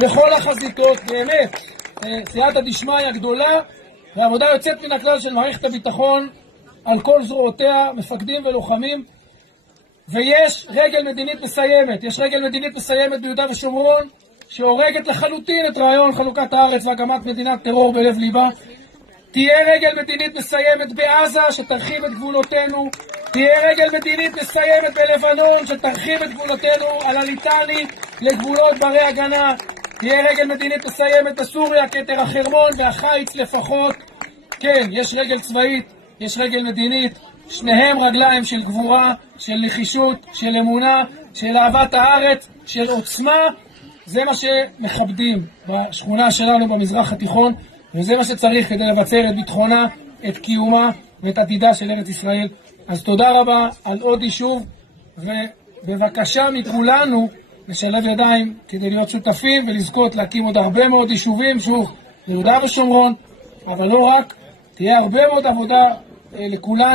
בכל החזיתות, באמת, סייעתא דשמיא גדולה, ועבודה יוצאת מן הכלל של מערכת הביטחון על כל זרועותיה, מפקדים ולוחמים, ויש רגל מדינית מסיימת, יש רגל מדינית מסיימת ביהודה ושומרון, שהורגת לחלוטין את רעיון חלוקת הארץ והקמת מדינת טרור בלב ליבה. תהיה רגל מדינית מסיימת בעזה שתרחיב את גבולותינו, תהיה רגל מדינית מסיימת בלבנון שתרחיב את גבולותינו על הליטני לגבולות ברי הגנה, תהיה רגל מדינית מסיימת בסוריה כתר החרמון והחיץ לפחות. כן, יש רגל צבאית, יש רגל מדינית, שניהם רגליים של גבורה, של נחישות, של אמונה, של אהבת הארץ, של עוצמה. זה מה שמכבדים בשכונה שלנו במזרח התיכון, וזה מה שצריך כדי לבצר את ביטחונה, את קיומה ואת עתידה של ארץ ישראל. אז תודה רבה על עוד יישוב, ובבקשה מכולנו לשלב ידיים כדי להיות שותפים ולזכות להקים עוד הרבה מאוד יישובים, שוב, ליהודה ושומרון, אבל לא רק, תהיה הרבה מאוד עבודה לכולנו.